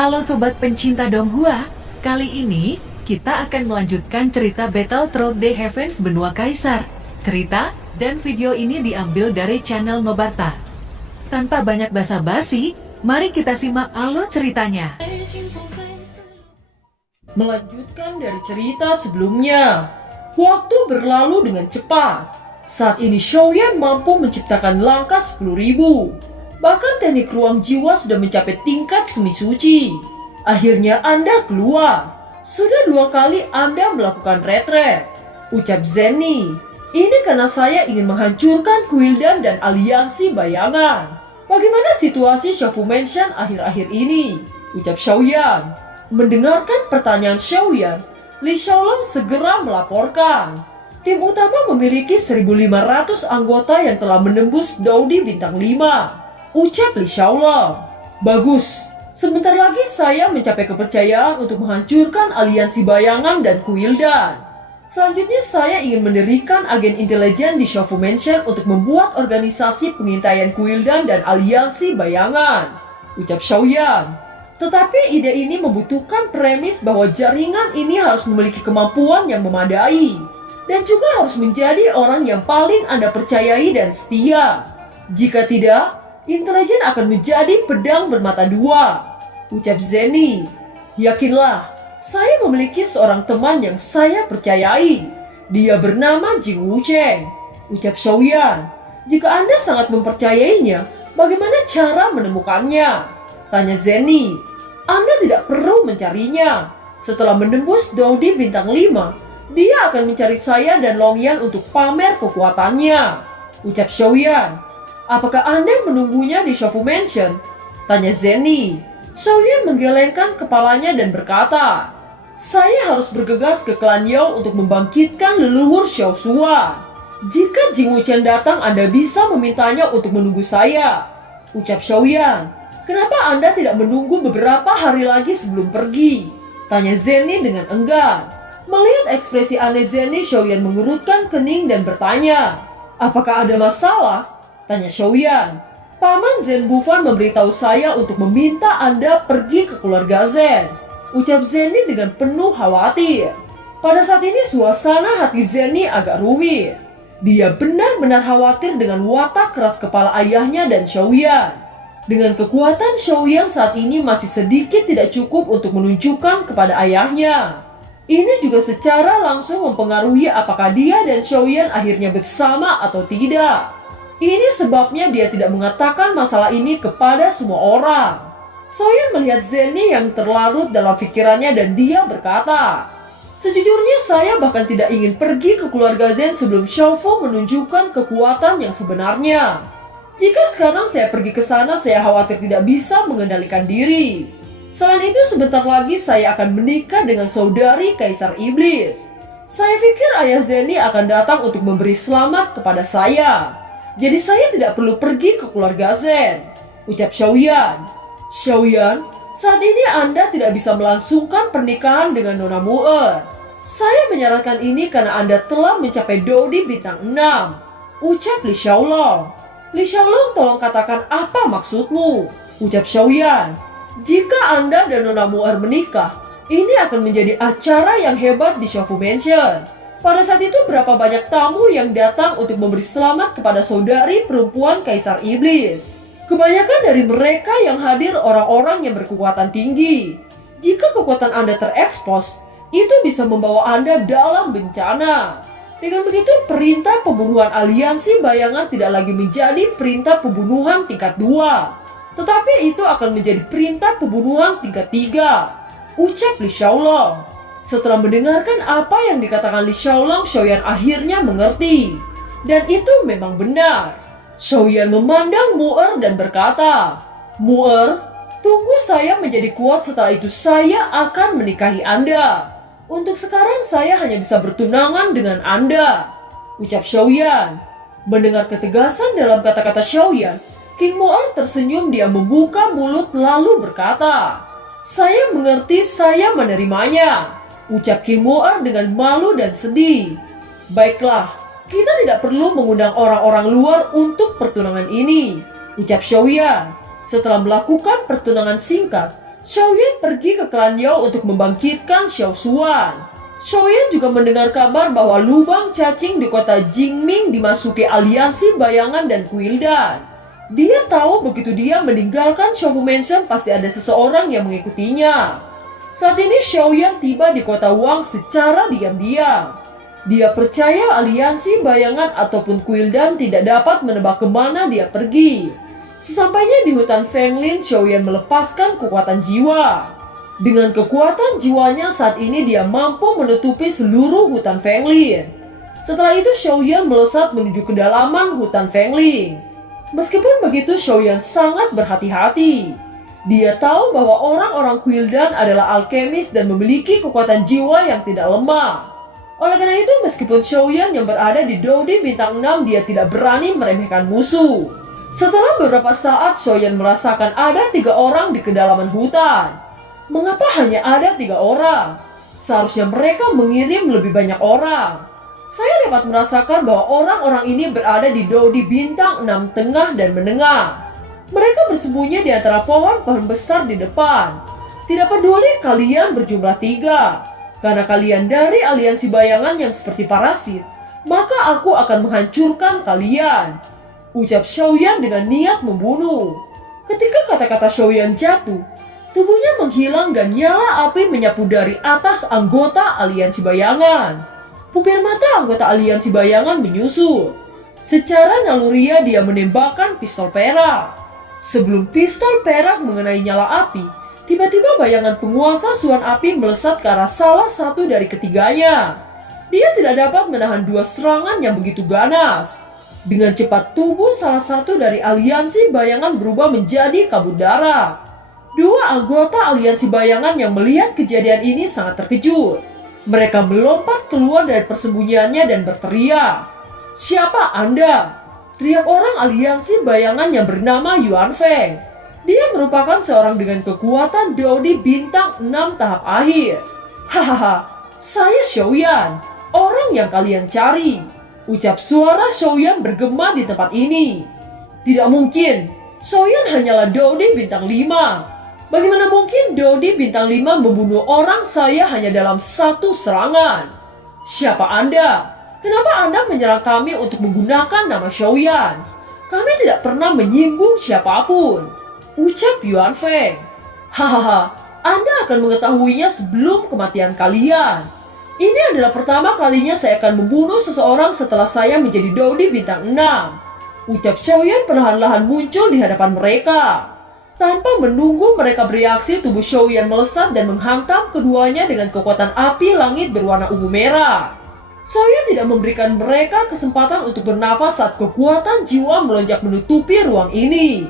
Halo sobat pencinta Donghua, kali ini kita akan melanjutkan cerita Battle Through the Heavens Benua Kaisar. Cerita dan video ini diambil dari channel Mebarta. Tanpa banyak basa-basi, mari kita simak alur ceritanya. Melanjutkan dari cerita sebelumnya, waktu berlalu dengan cepat. Saat ini Xiaoyan mampu menciptakan langkah 10.000. Bahkan teknik ruang jiwa sudah mencapai tingkat semi suci. Akhirnya Anda keluar. Sudah 2 kali Anda melakukan retret. Ucap Zenny. Ini karena saya ingin menghancurkan Kuildan dan aliansi bayangan. Bagaimana situasi Xiaofu Mansion akhir-akhir ini? Ucap Xiaoyan. Mendengarkan pertanyaan Xiaoyan, Li Xiaolong segera melaporkan. Tim utama memiliki 1.500 anggota yang telah menembus Daudi bintang 5. Ucap Li Xiaolong. Bagus, sebentar lagi saya mencapai kepercayaan untuk menghancurkan aliansi bayangan dan Kuildan. Selanjutnya saya ingin mendirikan agen intelijen di Xiaofu Mansion untuk membuat organisasi pengintaian Kuildan dan aliansi bayangan. Ucap Xiaoyan. Tetapi ide ini membutuhkan premis bahwa jaringan ini harus memiliki kemampuan yang memadai. Dan juga harus menjadi orang yang paling Anda percayai dan setia. Jika tidak, intelijen akan menjadi pedang bermata dua. Ucap Zenny. Yakinlah, saya memiliki seorang teman yang saya percayai. Dia bernama Jing Wucheng. Ucap Xiaoyan. Jika Anda sangat mempercayainya, bagaimana cara menemukannya? Tanya Zenny. Anda tidak perlu mencarinya. Setelah menembus Daudi bintang 5, dia akan mencari saya dan Longyan untuk pamer kekuatannya. Ucap Xiaoyan. Apakah Anda menunggunya di Xiaofu Mansion? Tanya Zenny. Xiaoyan menggelengkan kepalanya dan berkata, saya harus bergegas ke klan Yao untuk membangkitkan leluhur Xiao Shua. Jika Jing Wuchen datang, Anda bisa memintanya untuk menunggu saya. Ucap Xiaoyan. Kenapa Anda tidak menunggu beberapa hari lagi sebelum pergi? Tanya Zenny dengan enggan. Melihat ekspresi aneh Zenny, Xiaoyan mengerutkan kening dan bertanya, apakah ada masalah? Tanya Xiaoyan. Paman Zen Bufan memberitahu saya untuk meminta Anda pergi ke keluarga Zen. Ucap Zenny dengan penuh khawatir. Pada saat ini suasana hati Zenny agak rumit. Dia benar-benar khawatir dengan watak keras kepala ayahnya dan Xiaoyan. Dengan kekuatan Xiaoyan saat ini masih sedikit tidak cukup untuk menunjukkan kepada ayahnya. Ini juga secara langsung mempengaruhi apakah dia dan Xiaoyan akhirnya bersama atau tidak. Ini sebabnya dia tidak mengatakan masalah ini kepada semua orang. Xiaoyan melihat Zenny yang terlarut dalam pikirannya dan dia berkata, sejujurnya saya bahkan tidak ingin pergi ke keluarga Zen sebelum Xiaofu menunjukkan kekuatan yang sebenarnya. Jika sekarang saya pergi ke sana, saya khawatir tidak bisa mengendalikan diri. Selain itu, sebentar lagi saya akan menikah dengan saudari Kaisar Iblis. Saya pikir ayah Zenny akan datang untuk memberi selamat kepada saya. Jadi saya tidak perlu pergi ke keluarga Zen. Ucap Xiaoyan. Xiaoyan, saat ini Anda tidak bisa melangsungkan pernikahan dengan Nona Mu'er. Saya menyarankan ini karena Anda telah mencapai Daudi bintang 6. Ucap Li Xiaolong. Li Xiaolong, tolong katakan apa maksudmu? Ucap Xiaoyan. Jika Anda dan Nona Mu'er menikah, ini akan menjadi acara yang hebat di Xiaofu Mansion. Pada saat itu berapa banyak tamu yang datang untuk memberi selamat kepada saudari perempuan Kaisar Iblis. Kebanyakan dari mereka yang hadir orang-orang yang berkekuatan tinggi. Jika kekuatan Anda terekspos, itu bisa membawa Anda dalam bencana. Dengan begitu, perintah pembunuhan aliansi bayangan tidak lagi menjadi perintah pembunuhan tingkat 2. Tetapi itu akan menjadi perintah pembunuhan tingkat 3. Ucap Li Xiaolong. Setelah mendengarkan apa yang dikatakan Li Xiaolong, Xiaoyan akhirnya mengerti. Dan itu memang benar. Xiaoyan memandang Mu'er dan berkata, Mu'er, tunggu saya menjadi kuat, setelah itu saya akan menikahi Anda. Untuk sekarang saya hanya bisa bertunangan dengan Anda. Ucap Xiaoyan. Mendengar ketegasan dalam kata-kata Xiaoyan, King Mu'er tersenyum. Dia membuka mulut lalu berkata, saya mengerti, saya menerimanya. Ucap King Mu'er dengan malu dan sedih. Baiklah, kita tidak perlu mengundang orang-orang luar untuk pertunangan ini. Ucap Xiaoyan. Setelah melakukan pertunangan singkat, Xiaoyan pergi ke klan Yao untuk membangkitkan Xiao Xuan. Xiaoyan juga mendengar kabar bahwa lubang cacing di kota Jingming dimasuki aliansi bayangan dan Kuildan. Dia tahu begitu dia meninggalkan Shoufu Mansion pasti ada seseorang yang mengikutinya. Saat ini Xiaoyan tiba di kota Wang secara diam-diam. Dia percaya aliansi bayangan ataupun Kuildan tidak dapat menebak kemana dia pergi. Sesampainya di hutan Fenglin, Xiaoyan melepaskan kekuatan jiwa. Dengan kekuatan jiwanya saat ini dia mampu menutupi seluruh hutan Fenglin. Setelah itu Xiaoyan melesat menuju kedalaman hutan Fenglin. Meskipun begitu Xiaoyan sangat berhati-hati. Dia tahu bahwa orang-orang Kuildan adalah alkemis dan memiliki kekuatan jiwa yang tidak lemah. Oleh karena itu meskipun Xiaoyan yang berada di Dodi bintang 6 dia tidak berani meremehkan musuh. Setelah beberapa saat Xiaoyan merasakan ada 3 orang di kedalaman hutan. Mengapa hanya ada 3 orang? Seharusnya mereka mengirim lebih banyak orang. Saya dapat merasakan bahwa orang-orang ini berada di Dodi bintang 6 tengah dan menengah. Mereka bersembunyi di antara pohon-pohon besar di depan. Tidak peduli kalian berjumlah 3. Karena kalian dari aliansi bayangan yang seperti parasit, maka aku akan menghancurkan kalian. Ucap Xiaoyan dengan niat membunuh. Ketika kata-kata Xiaoyan jatuh, tubuhnya menghilang dan nyala api menyapu dari atas anggota aliansi bayangan. Pupil mata anggota aliansi bayangan menyusut. Secara naluriah dia menembakkan pistol perak. Sebelum pistol perak mengenai nyala api, tiba-tiba bayangan penguasa suan api melesat ke arah salah satu dari ketiganya. Dia tidak dapat menahan 2 serangan yang begitu ganas. Dengan cepat tubuh salah satu dari aliansi bayangan berubah menjadi kabut darah. 2 anggota aliansi bayangan yang melihat kejadian ini sangat terkejut. Mereka melompat keluar dari persembunyiannya dan berteriak, "Siapa Anda?" Teriak orang aliansi bayangan yang bernama Yuan Feng. Dia merupakan seorang dengan kekuatan Dodi bintang 6 tahap akhir. "Hahaha, saya Xiaoyan, orang yang kalian cari." Ucap suara Xiaoyan bergema di tempat ini. Tidak mungkin, Xiaoyan hanyalah Dodi bintang 5. Bagaimana mungkin Dodi bintang 5 membunuh orang saya hanya dalam 1 serangan? Siapa Anda? Kenapa Anda menyerang kami untuk menggunakan nama Xiaoyan? Kami tidak pernah menyinggung siapapun. Ucap Yuan Feng. Hahaha, Anda akan mengetahuinya sebelum kematian kalian. Ini adalah pertama kalinya saya akan membunuh seseorang setelah saya menjadi Dodi bintang 6. Ucap Xiaoyan perlahan-lahan muncul di hadapan mereka. Tanpa menunggu mereka bereaksi, tubuh Xiaoyan melesat dan menghantam keduanya dengan kekuatan api langit berwarna ungu merah. Xiaoyan tidak memberikan mereka kesempatan untuk bernafas saat kekuatan jiwa melonjak menutupi ruang ini.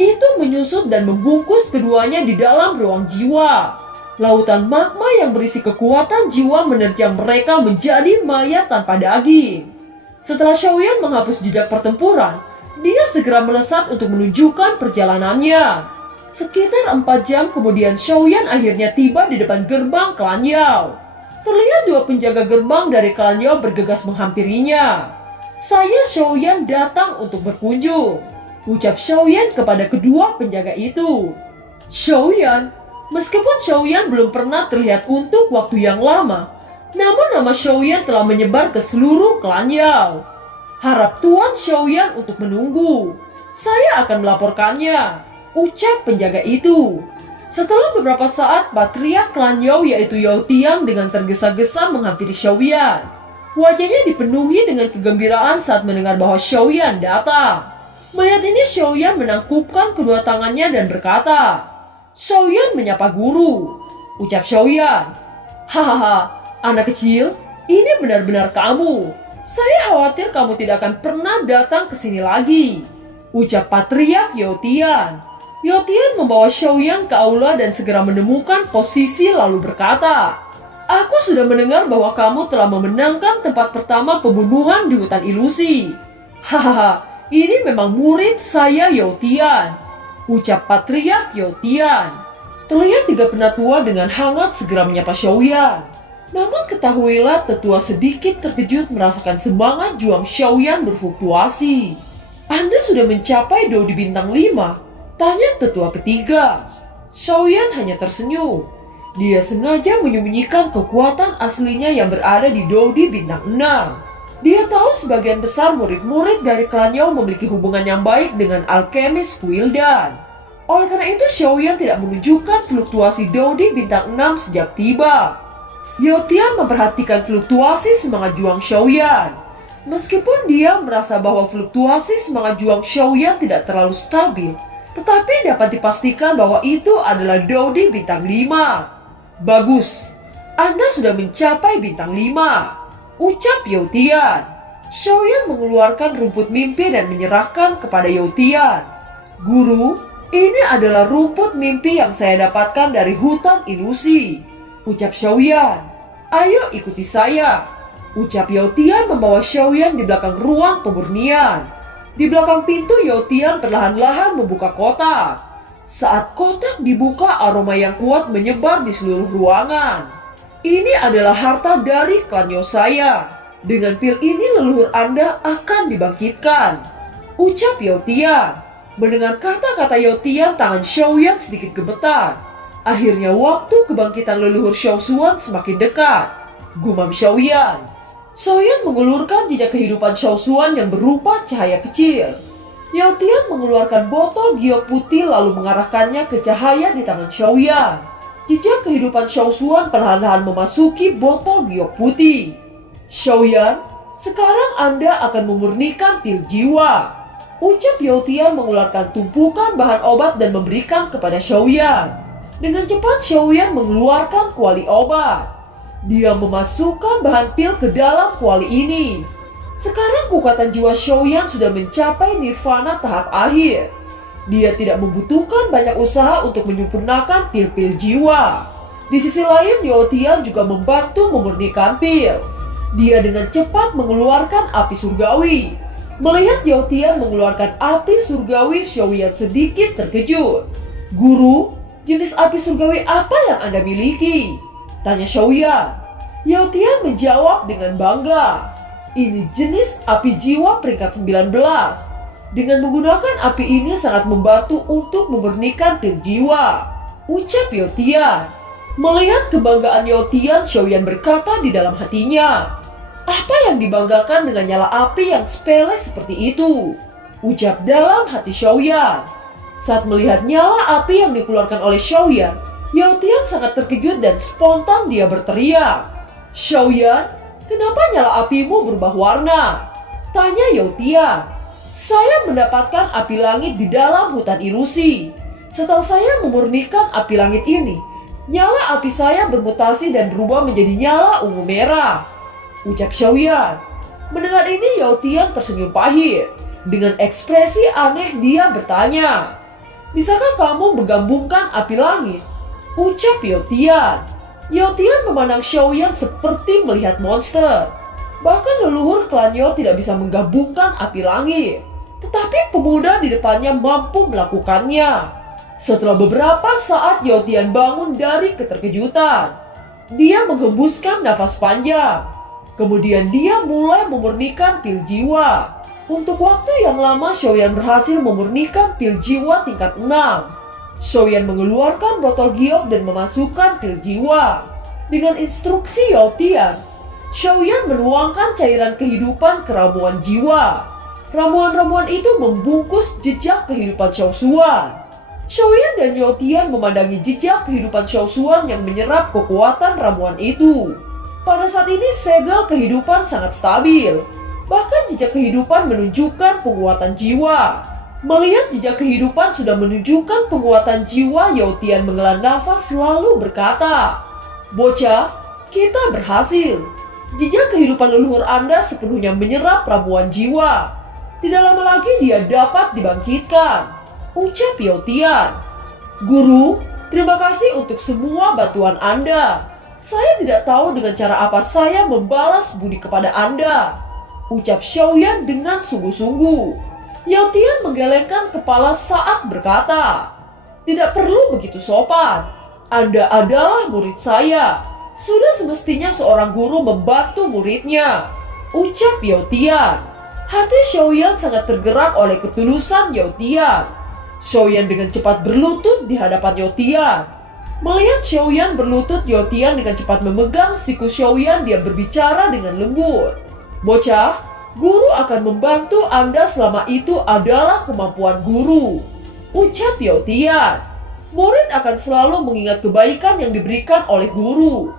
Itu menyusut dan membungkus keduanya di dalam ruang jiwa. Lautan magma yang berisi kekuatan jiwa menerjang mereka menjadi mayat tanpa daging. Setelah Xiaoyan menghapus jejak pertempuran, dia segera melesat untuk menunjukkan perjalanannya. Sekitar 4 jam kemudian Xiaoyan akhirnya tiba di depan gerbang klan Yao. Terlihat 2 penjaga gerbang dari klan Yao bergegas menghampirinya. "Saya Xiaoyan datang untuk berkunjung," ucap Xiaoyan kepada kedua penjaga itu. Xiaoyan, meskipun Xiaoyan belum pernah terlihat untuk waktu yang lama, namun nama Xiaoyan telah menyebar ke seluruh klan Yao. "Harap Tuan Xiaoyan untuk menunggu. Saya akan melaporkannya," ucap penjaga itu. Setelah beberapa saat, patriark klan Yao yaitu Yao Tian dengan tergesa-gesa menghampiri Xiaoyan. Wajahnya dipenuhi dengan kegembiraan saat mendengar bahwa Xiaoyan datang. Melihat ini, Xiaoyan menangkupkan kedua tangannya dan berkata, "Xiaoyan menyapa guru," ucap Xiaoyan. "Hahaha, anak kecil, ini benar-benar kamu. Saya khawatir kamu tidak akan pernah datang ke sini lagi," ucap patriark Yao Tian. Yao Tian membawa Xiaoyan ke aula dan segera menemukan posisi lalu berkata, "Aku sudah mendengar bahwa kamu telah memenangkan tempat pertama pembunuhan di hutan ilusi. Hahaha, ini memang murid saya Yao Tian," ucap patriark Yao Tian. Terlihat 3 penatua dengan hangat segera menyapa Xiaoyan. Namun ketahuilah tetua sedikit terkejut merasakan semangat juang Xiaoyan berfluktuasi. "Anda sudah mencapai Dodi bintang 5? Tanya tetua ketiga. Xiaoyan hanya tersenyum. Dia sengaja menyembunyikan kekuatan aslinya yang berada di Dodi Bintang 6. Dia tahu sebagian besar murid-murid dari klan Yao memiliki hubungan yang baik dengan alkemis Quildan. Oleh karena itu, Xiaoyan tidak menunjukkan fluktuasi Dodi Bintang 6 sejak tiba. Yao Tian memperhatikan fluktuasi semangat juang Xiaoyan. Meskipun dia merasa bahwa fluktuasi semangat juang Xiaoyan tidak terlalu stabil, tetapi dapat dipastikan bahwa itu adalah Dodi Bintang 5. Bagus, Anda sudah mencapai Bintang 5, ucap Yao Tian. Xiaoyan mengeluarkan rumput mimpi dan menyerahkan kepada Yao Tian. Guru, ini adalah rumput mimpi yang saya dapatkan dari hutan ilusi, ucap Xiaoyan. Ayo ikuti saya, ucap Yao Tian membawa Xiaoyan di belakang ruang pemurnian. Di belakang pintu, Yao Tian perlahan-lahan membuka kotak. Saat kotak dibuka, aroma yang kuat menyebar di seluruh ruangan. Ini adalah harta dari klan Yao saya. Dengan pil ini leluhur Anda akan dibangkitkan, ucap Yao Tian. Mendengar kata-kata Yao Tian, tangan Xiaoyan sedikit gemetar. Akhirnya waktu kebangkitan leluhur Xiao Xuan semakin dekat, gumam Xiaoyan. Xiaoyan mengulurkan jejak kehidupan Xiao Xuan yang berupa cahaya kecil. Yao Tian mengeluarkan botol giok putih lalu mengarahkannya ke cahaya di tangan Xiaoyan. Jejak kehidupan Xiao Xuan perlahan-lahan memasuki botol giok putih. Xiaoyan, sekarang Anda akan memurnikan pil jiwa, ucap Yao Tian mengeluarkan tumpukan bahan obat dan memberikan kepada Xiaoyan. Dengan cepat Xiaoyan mengeluarkan kuali obat. Dia memasukkan bahan pil ke dalam kuali ini. Sekarang kekuatan jiwa Xiaoyan sudah mencapai nirvana tahap akhir. Dia tidak membutuhkan banyak usaha untuk menyempurnakan pil-pil jiwa. Di sisi lain, Yao Tian juga membantu memurnikan pil. Dia dengan cepat mengeluarkan api surgawi. Melihat Yao Tian mengeluarkan api surgawi, Xiaoyan sedikit terkejut. Guru, jenis api surgawi apa yang Anda miliki? Tanya Xiaoyan. Yao Tian menjawab dengan bangga. Ini jenis api jiwa peringkat 19. Dengan menggunakan api ini sangat membantu untuk memurnikan pil jiwa, ucap Yao Tian. Melihat kebanggaan Yao Tian, Xiaoyan berkata di dalam hatinya, apa yang dibanggakan dengan nyala api yang sepele seperti itu? Ucap dalam hati Xiaoyan. Saat melihat nyala api yang dikeluarkan oleh Xiaoyan, Yao Tian sangat terkejut dan spontan dia berteriak. Xiaoyan, kenapa nyala apimu berubah warna? Tanya Yao Tian. Saya mendapatkan api langit di dalam hutan ilusi. Setelah saya memurnikan api langit ini, nyala api saya bermutasi dan berubah menjadi nyala ungu merah, ucap Xiaoyan. Mendengar ini Yao Tian tersenyum pahit. Dengan ekspresi aneh dia bertanya, bisakah kamu menggabungkan api langit? Ucap Yao Tian. Yao Tian memandang Xiaoyan seperti melihat monster. Bahkan leluhur klan Yao tidak bisa menggabungkan api langit. Tetapi pemuda di depannya mampu melakukannya. Setelah beberapa saat Yao Tian bangun dari keterkejutan. Dia menghembuskan nafas panjang. Kemudian dia mulai memurnikan pil jiwa. Untuk waktu yang lama Xiaoyan berhasil memurnikan pil jiwa tingkat 6. Xiaoyan mengeluarkan botol giok dan memasukkan pil jiwa. Dengan instruksi Yao Tian, Xiaoyan menuangkan cairan kehidupan ke ramuan jiwa. Ramuan-ramuan itu membungkus jejak kehidupan Xiao Xuan. Xiaoyan dan Yao Tian memandangi jejak kehidupan Xiao Xuan yang menyerap kekuatan ramuan itu. Pada saat ini segel kehidupan sangat stabil. Bahkan jejak kehidupan menunjukkan penguatan jiwa. Melihat jejak kehidupan sudah menunjukkan penguatan jiwa, Yao Tian menghela nafas lalu berkata, bocah, kita berhasil. Jejak kehidupan leluhur Anda sepenuhnya menyerap ramuan jiwa. Tidak lama lagi dia dapat dibangkitkan, ucap Yao Tian. Guru, terima kasih untuk semua bantuan Anda. Saya tidak tahu dengan cara apa saya membalas budi kepada Anda, ucap Xiaoyan dengan sungguh-sungguh. Yao Tian menggelengkan kepala saat berkata, tidak perlu begitu sopan. Anda adalah murid saya. Sudah semestinya seorang guru membantu muridnya, ucap Yao Tian. Hati Xiaoyan sangat tergerak oleh ketulusan Yao Tian. Xiaoyan dengan cepat berlutut di hadapan Yotian. Melihat Xiaoyan berlutut, Yotian dengan cepat memegang siku Xiaoyan. Dia berbicara dengan lembut. Bocah, guru akan membantu Anda selama itu adalah kemampuan guru, ucap Yotian. Murid akan selalu mengingat kebaikan yang diberikan oleh guru,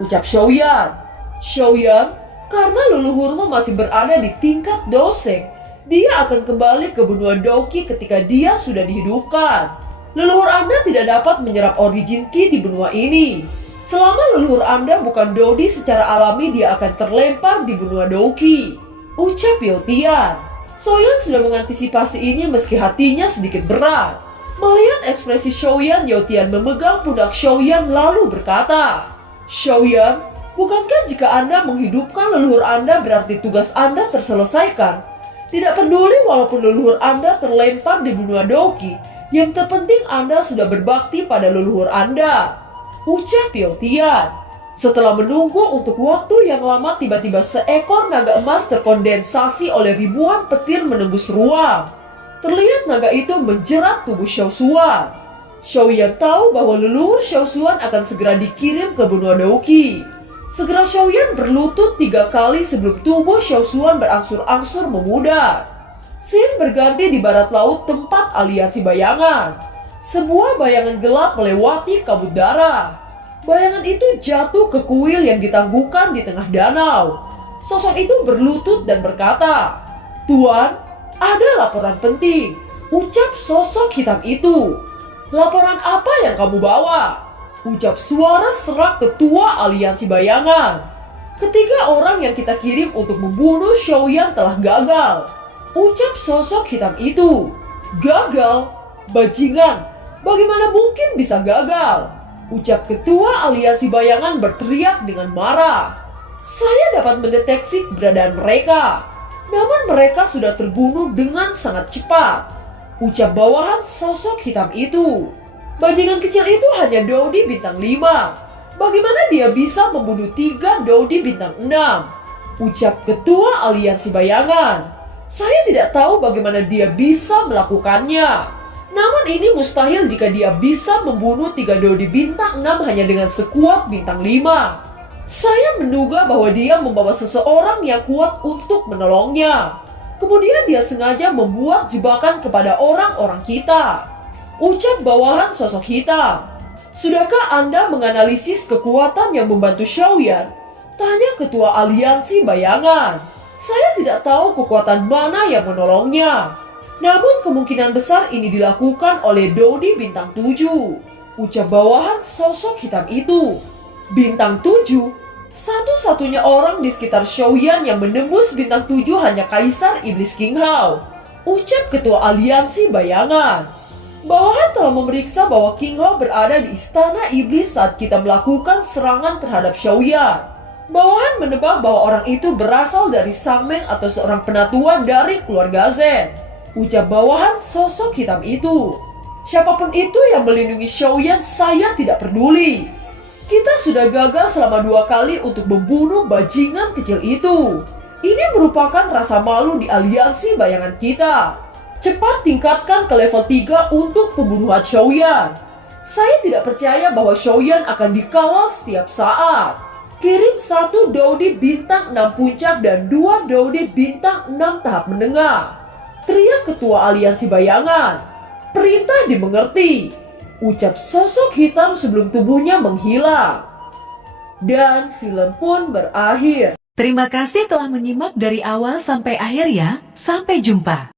ucap Xiaoyan. Xiaoyan, karena leluhurmu masih berada di tingkat doseng, dia akan kembali ke benua Doki ketika dia sudah dihidupkan. Leluhur Anda tidak dapat menyerap origin Ki di benua ini. Selama leluhur Anda bukan Dodi secara alami, dia akan terlempar di benua Doki, ucap Yotian. Xiaoyan sudah mengantisipasi ini meski hatinya sedikit berat. Melihat ekspresi Xiaoyan, Yotian memegang pundak Xiaoyan lalu berkata, Xiaoyan, bukankah jika Anda menghidupkan leluhur Anda berarti tugas Anda terselesaikan? Tidak peduli walaupun leluhur Anda terlempar di benua Doki, yang terpenting Anda sudah berbakti pada leluhur Anda, ucap Yotian. Setelah menunggu untuk waktu yang lama, tiba-tiba seekor naga emas terkondensasi oleh ribuan petir menembus ruang. Terlihat naga itu menjerat tubuh Xiao Xuan. Xiaoyan tahu bahwa leluhur Xiao Xuan akan segera dikirim ke benua Doki. Segera Xiaoyan berlutut 3 kali sebelum tubuh Xiao Xuan berangsur-angsur memudar. Scene berganti di barat laut tempat aliansi bayangan. Sebuah bayangan gelap melewati kabut darah. Bayangan itu jatuh ke kuil yang ditangguhkan di tengah danau. Sosok itu berlutut dan berkata, Tuan, ada laporan penting, ucap sosok hitam itu. Laporan apa yang kamu bawa? Ucap suara serak ketua aliansi bayangan. Ketiga orang yang kita kirim untuk membunuh Xiaoyan telah gagal, ucap sosok hitam itu. Gagal? Bajingan, bagaimana mungkin bisa gagal? Ucap ketua aliansi bayangan berteriak dengan marah. Saya dapat mendeteksi keberadaan mereka, namun mereka sudah terbunuh dengan sangat cepat, ucap bawahan sosok hitam itu. Bajingan kecil itu hanya Dodi bintang 5. Bagaimana dia bisa membunuh 3 Dodi bintang 6? Ucap ketua aliansi bayangan. Saya tidak tahu bagaimana dia bisa melakukannya. Namun ini mustahil jika dia bisa membunuh 3 Dodi bintang 6 hanya dengan sekuat bintang 5. Saya menduga bahwa dia membawa seseorang yang kuat untuk menolongnya. Kemudian dia sengaja membuat jebakan kepada orang-orang kita, ucap bawahan sosok hitam. Sudahkah Anda menganalisis kekuatan yang membantu Xiaoyan? Tanya ketua aliansi bayangan. Saya tidak tahu kekuatan mana yang menolongnya. Namun kemungkinan besar ini dilakukan oleh Dodi bintang 7, ucap bawahan sosok hitam itu. Bintang 7? Satu-satunya orang di sekitar Xiaoyan yang menembus bintang 7 hanya Kaisar Iblis King Hao, ucap ketua aliansi bayangan. Bawahan telah memeriksa bahwa King Hao berada di istana iblis saat kita melakukan serangan terhadap Xiaoyan. Bawahan menebak bahwa orang itu berasal dari Sangmeng atau seorang penatua dari keluarga Zen, ucap bawahan sosok hitam itu. Siapapun itu yang melindungi Xiaoyan, saya tidak peduli. Kita sudah gagal selama 2 kali untuk membunuh bajingan kecil itu. Ini merupakan rasa malu di aliansi bayangan kita. Cepat tingkatkan ke level 3 untuk pembunuhan Xiaoyan. Saya tidak percaya bahwa Xiaoyan akan dikawal setiap saat. Kirim 1 Dodi bintang 6 puncak dan 2 Dodi bintang 6 tahap menengah, teriak ketua aliansi bayangan. Perintah dimengerti, ucap sosok hitam sebelum tubuhnya menghilang. Dan film pun berakhir. Terima kasih telah menyimak dari awal sampai akhir ya. Sampai jumpa.